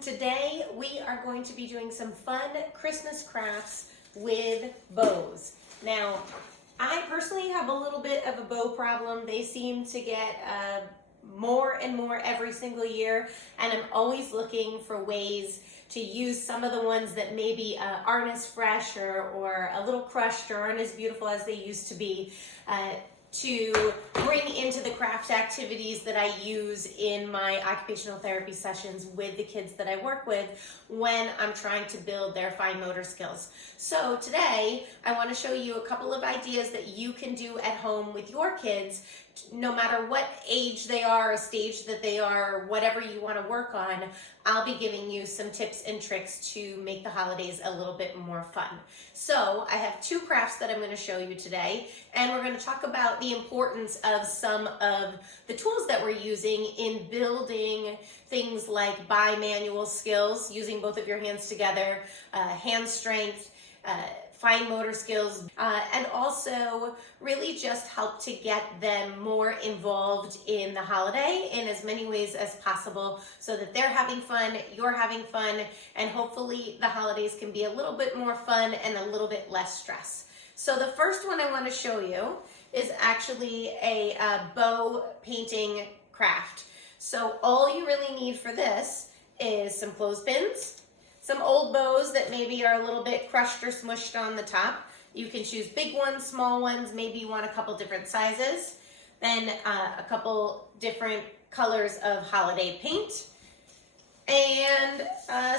Today we are going to be doing some fun Christmas crafts with bows. Now, I personally have a little bit of a bow problem. They seem to get more and more every single year, and I'm always looking for ways to use some of the ones that maybe aren't as fresh or a little crushed or aren't as beautiful as they used to be, to bring into the craft activities that I use in my occupational therapy sessions with the kids that I work with when I'm trying to build their fine motor skills. So today I want to show you a couple of ideas that you can do at home with your kids, no matter what age they are, or stage that they are, whatever you want to work on. I'll be giving you some tips and tricks to make the holidays a little bit more fun. So I have two crafts that I'm going to show you today, and we're going to talk about the importance of some of the tools that we're using in building things like bimanual skills, using both of your hands together, hand strength, fine motor skills, and also really just help to get them more involved in the holiday in as many ways as possible so that they're having fun, you're having fun, and hopefully the holidays can be a little bit more fun and a little bit less stress. So the first one I want to show you is actually a bow painting craft. So all you really need for this is some clothespins, some old bows that maybe are a little bit crushed or smushed on the top. You can choose big ones, small ones, maybe you want a couple different sizes. Then a couple different colors of holiday paint and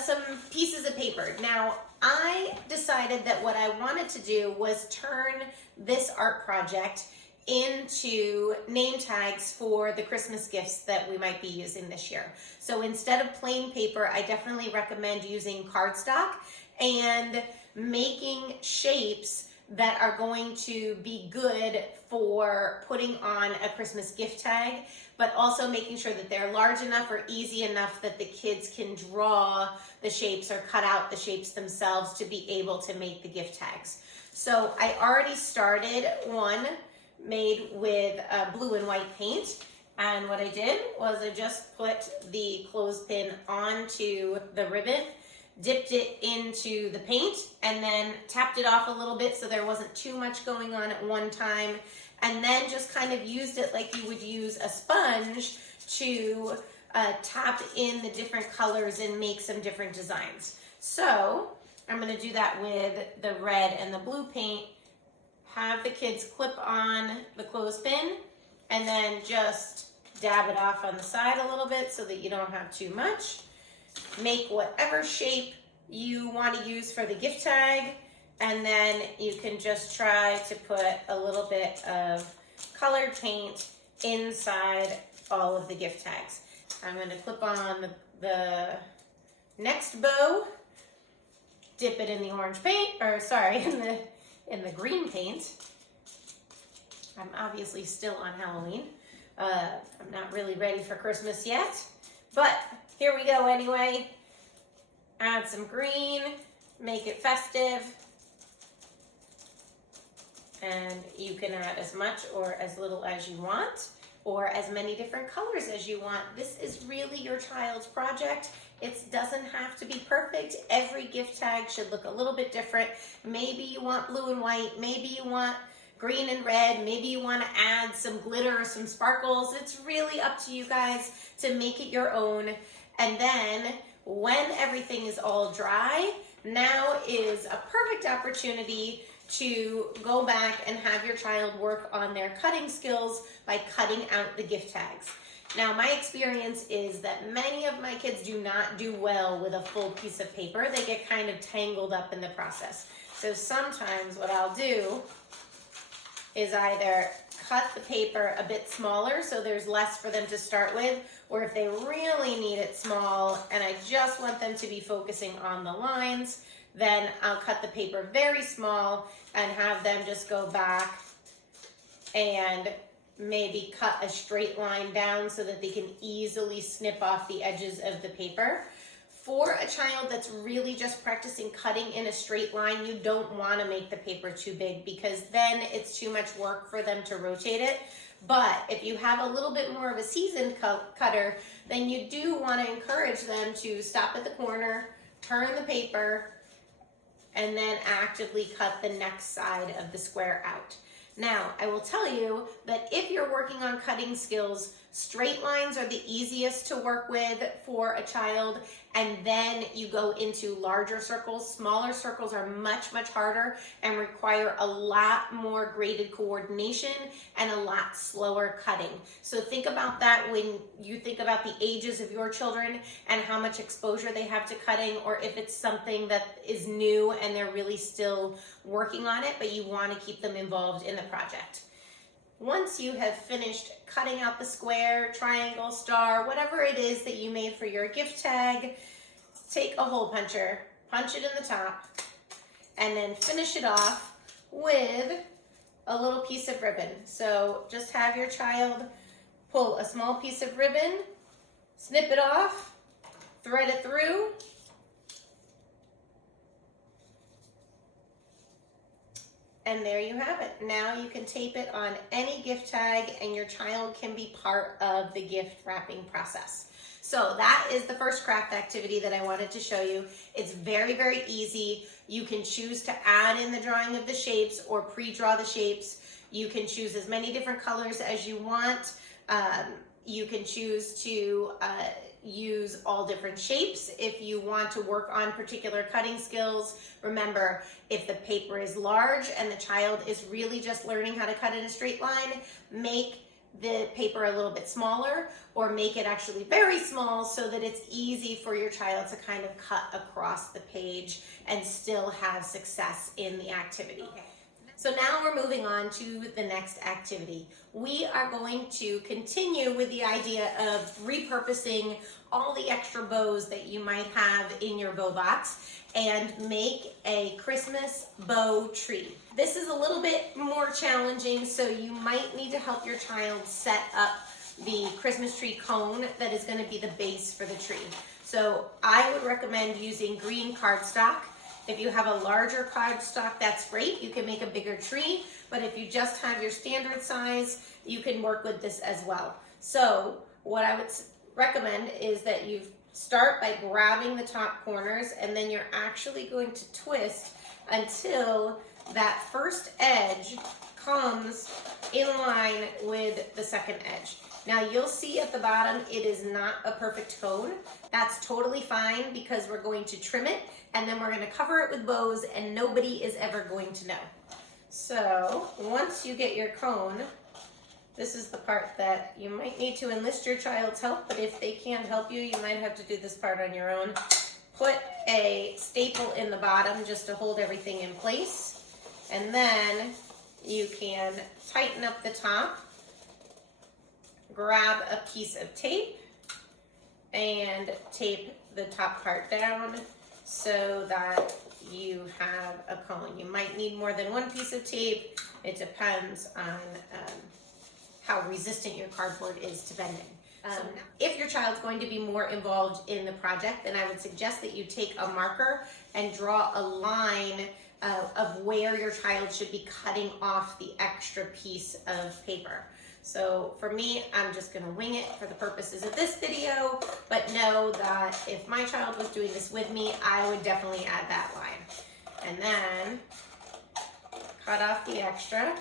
some pieces of paper. Now, I decided that what I wanted to do was turn this art project into name tags for the Christmas gifts that we might be using this year. So instead of plain paper, I definitely recommend using cardstock and making shapes that are going to be good for putting on a Christmas gift tag, but also making sure that they're large enough or easy enough that the kids can draw the shapes or cut out the shapes themselves to be able to make the gift tags. So I already started one made with blue and white paint, and what I did was I just put the clothespin onto the ribbon, dipped it into the paint, and then tapped it off a little bit so there wasn't too much going on at one time, and then just kind of used it like you would use a sponge to tap in the different colors and make some different designs. So I'm going to do that with the red and the blue paint. Have the kids clip on the clothespin and then just dab it off on the side a little bit so that you don't have too much. Make whatever shape you want to use for the gift tag, and then you can just try to put a little bit of colored paint inside all of the gift tags. I'm going to clip on the next bow, dip it in the orange paint, or sorry, in the green paint. I'm obviously still on Halloween. I'm not really ready for Christmas yet, but here we go anyway. Add some green, make it festive, and you can add as much or as little as you want, or as many different colors as you want. This is really your child's project. It doesn't have to be perfect. Every gift tag should look a little bit different. Maybe you want blue and white, maybe you want green and red, maybe you want to add some glitter or some sparkles. It's really up to you guys to make it your own. And then when everything is all dry, now is a perfect opportunity to go back and have your child work on their cutting skills by cutting out the gift tags. Now, my experience is that many of my kids do not do well with a full piece of paper. They get kind of tangled up in the process. So sometimes what I'll do is either cut the paper a bit smaller so there's less for them to start with, or if they really need it small and I just want them to be focusing on the lines, then I'll cut the paper very small and have them just go back and maybe cut a straight line down so that they can easily snip off the edges of the paper. For a child that's really just practicing cutting in a straight line, you don't want to make the paper too big because then it's too much work for them to rotate it. But if you have a little bit more of a seasoned cutter, then you do want to encourage them to stop at the corner, turn the paper, and then actively cut the next side of the square out. Now, I will tell you that if you're working on cutting skills, straight lines are the easiest to work with for a child, and then you go into larger circles. Smaller circles are much, much harder and require a lot more graded coordination and a lot slower cutting. So think about that when you think about the ages of your children and how much exposure they have to cutting, or if it's something that is new and they're really still working on it, but you want to keep them involved in the project. Once you have finished cutting out the square, triangle, star, whatever it is that you made for your gift tag, take a hole puncher, punch it in the top, and then finish it off with a little piece of ribbon. So just have your child pull a small piece of ribbon, snip it off, thread it through, and there you have it. Now you can tape it on any gift tag and your child can be part of the gift wrapping process. So that is the first craft activity that I wanted to show you. It's very, very easy. You can choose to add in the drawing of the shapes or pre-draw the shapes. You can choose as many different colors as you want. You can choose to use all different shapes if you want to work on particular cutting skills. Remember, if the paper is large and the child is really just learning how to cut in a straight line, make the paper a little bit smaller or make it actually very small so that it's easy for your child to kind of cut across the page and still have success in the activity. Okay. So now we're moving on to the next activity. We are going to continue with the idea of repurposing all the extra bows that you might have in your bow box and make a Christmas bow tree. This is a little bit more challenging, so you might need to help your child set up the Christmas tree cone that is going to be the base for the tree. So I would recommend using green cardstock. If you have a larger cardstock, that's great. You can make a bigger tree, but if you just have your standard size, you can work with this as well. So what I would recommend is that you start by grabbing the top corners, and then you're actually going to twist until that first edge comes in line with the second edge. Now you'll see at the bottom it is not a perfect cone. That's totally fine because we're going to trim it and then we're going to cover it with bows and nobody is ever going to know. So once you get your cone, this is the part that you might need to enlist your child's help, but if they can't help you, you might have to do this part on your own. Put a staple in the bottom just to hold everything in place, and then you can tighten up the top, grab a piece of tape, and tape the top part down so that you have a cone. You might need more than one piece of tape. It depends on how resistant your cardboard is to bending. If your child's going to be more involved in the project, then I would suggest that you take a marker and draw a line of where your child should be cutting off the extra piece of paper. So for me, I'm just gonna wing it for the purposes of this video, but know that if my child was doing this with me, I would definitely add that line. And then cut off the extra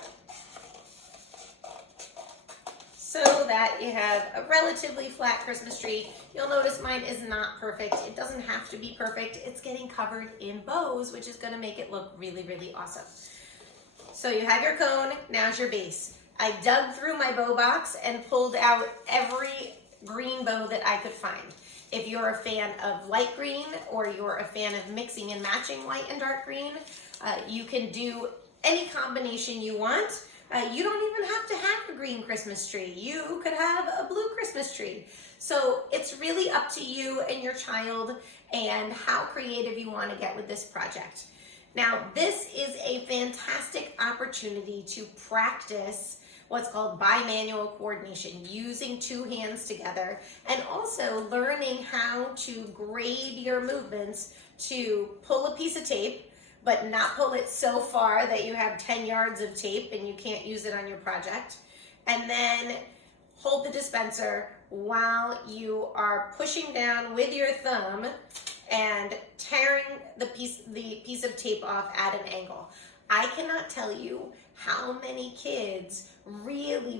so that you have a relatively flat Christmas tree. You'll notice mine is not perfect. It doesn't have to be perfect. It's getting covered in bows, which is gonna make it look really, really awesome. So you have your cone, now's your base. I dug through my bow box and pulled out every green bow that I could find. If you're a fan of light green or you're a fan of mixing and matching light and dark green, you can do any combination you want. You don't even have to have a green Christmas tree. You could have a blue Christmas tree. So it's really up to you and your child and how creative you want to get with this project. Now, this is a fantastic opportunity to practice what's called bimanual coordination, using two hands together, and also learning how to grade your movements to pull a piece of tape, but not pull it so far that you have 10 yards of tape and you can't use it on your project, and then hold the dispenser while you are pushing down with your thumb and tearing the piece of tape off at an angle. I cannot tell you how many kids really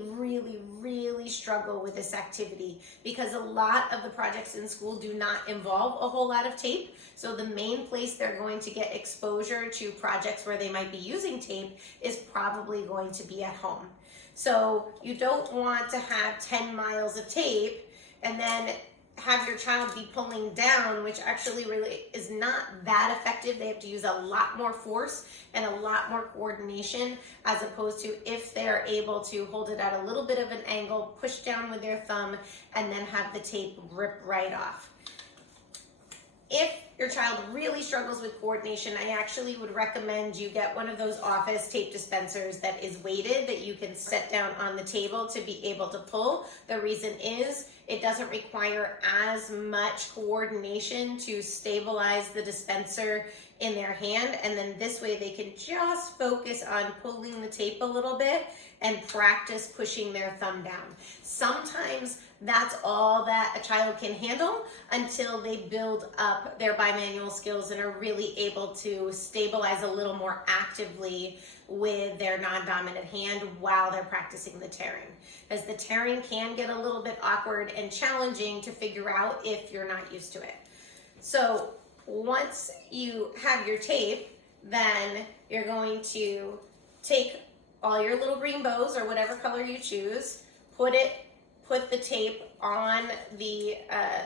struggle with this activity, because a lot of the projects in school do not involve a whole lot of tape. So the main place they're going to get exposure to projects where they might be using tape is probably going to be at home. So you don't want to have 10 miles of tape and then have your child be pulling down, which actually really is not that effective. They have to use a lot more force and a lot more coordination, as opposed to if they're able to hold it at a little bit of an angle, push down with their thumb, and then have the tape rip right off. If your child really struggles with coordination, I actually would recommend you get one of those office tape dispensers that is weighted, that you can set down on the table to be able to pull. The reason is it doesn't require as much coordination to stabilize the dispenser in their hand, and then this way they can just focus on pulling the tape a little bit and practice pushing their thumb down. Sometimes that's all that a child can handle until they build up their bimanual skills and are really able to stabilize a little more actively with their non-dominant hand while they're practicing the tearing. As the tearing can get a little bit awkward and challenging to figure out if you're not used to it. So once you have your tape, then you're going to take all your little green bows or whatever color you choose, put the tape on the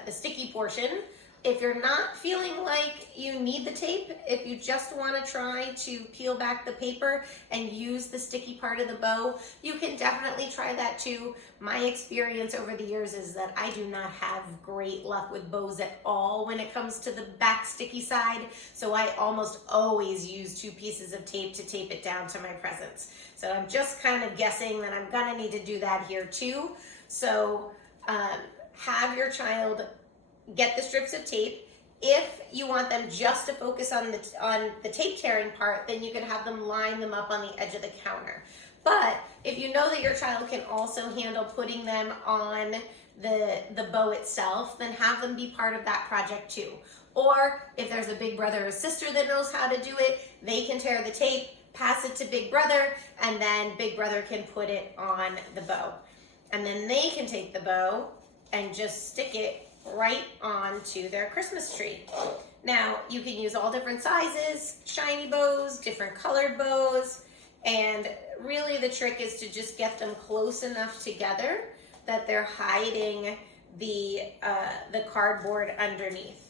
sticky portion. If you're not feeling like you need the tape, if you just want to try to peel back the paper and use the sticky part of the bow, you can definitely try that too. My experience over the years is that I do not have great luck with bows at all when it comes to the back sticky side, so I almost always use 2 pieces of tape to tape it down to my presents. So I'm just kind of guessing that I'm gonna need to do that here too. So have your child get the strips of tape. If you want them just to focus on the tape tearing part, then you can have them line them up on the edge of the counter. But if you know that your child can also handle putting them on the bow itself, then have them be part of that project too. Or if there's a big brother or sister that knows how to do it, they can tear the tape, pass it to big brother, and then big brother can put it on the bow. And then they can take the bow and just stick it right onto their Christmas tree. Now, you can use all different sizes, shiny bows, different colored bows, and really the trick is to just get them close enough together that they're hiding the cardboard underneath.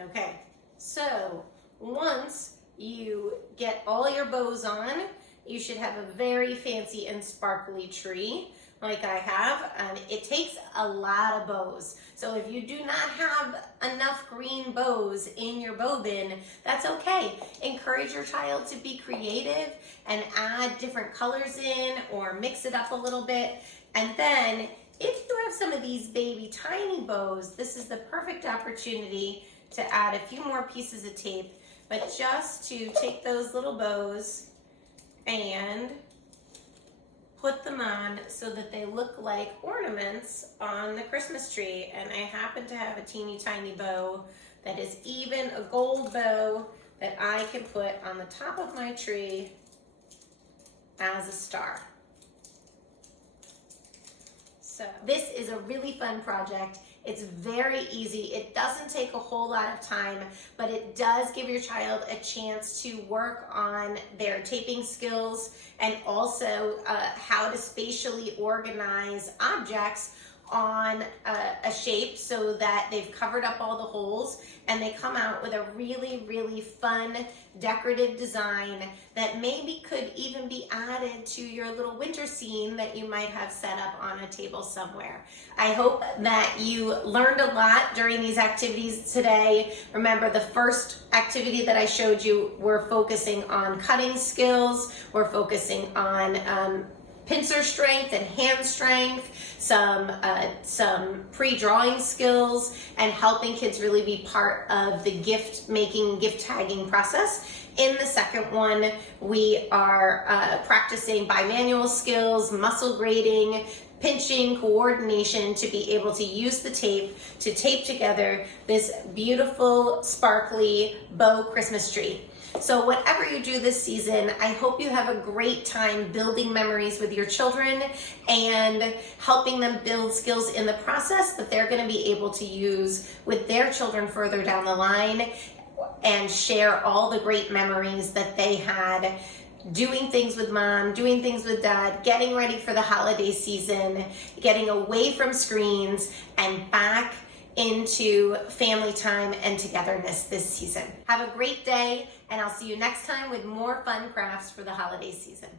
Okay, so once you get all your bows on, you should have a very fancy and sparkly tree like I have. It takes a lot of bows. So if you do not have enough green bows in your bow bin, that's okay. Encourage your child to be creative and add different colors in or mix it up a little bit. And then if you have some of these baby tiny bows, this is the perfect opportunity to add a few more pieces of tape, but just to take those little bows and put them on so that they look like ornaments on the Christmas tree. And I happen to have a teeny tiny bow that is even a gold bow that I can put on the top of my tree as a star. So this is a really fun project. It's very easy. It doesn't take a whole lot of time, but it does give your child a chance to work on their taping skills and also how to spatially organize objects on a shape so that they've covered up all the holes and they come out with a really fun decorative design that maybe could even be added to your little winter scene that you might have set up on a table somewhere. I hope that you learned a lot during these activities today. Remember, the first activity that I showed you, we're focusing on cutting skills, we're focusing on pincer strength and hand strength, some pre-drawing skills, and helping kids really be part of the gift making, gift tagging process. In the second one, we are practicing bimanual skills, muscle grading, pinching, coordination to be able to use the tape to tape together this beautiful, sparkly bow Christmas tree. So whatever you do this season, I hope you have a great time building memories with your children and helping them build skills in the process that they're going to be able to use with their children further down the line, and share all the great memories that they had doing things with mom, doing things with dad, getting ready for the holiday season, getting away from screens and back into family time and togetherness this season. Have a great day, and I'll see you next time with more fun crafts for the holiday season.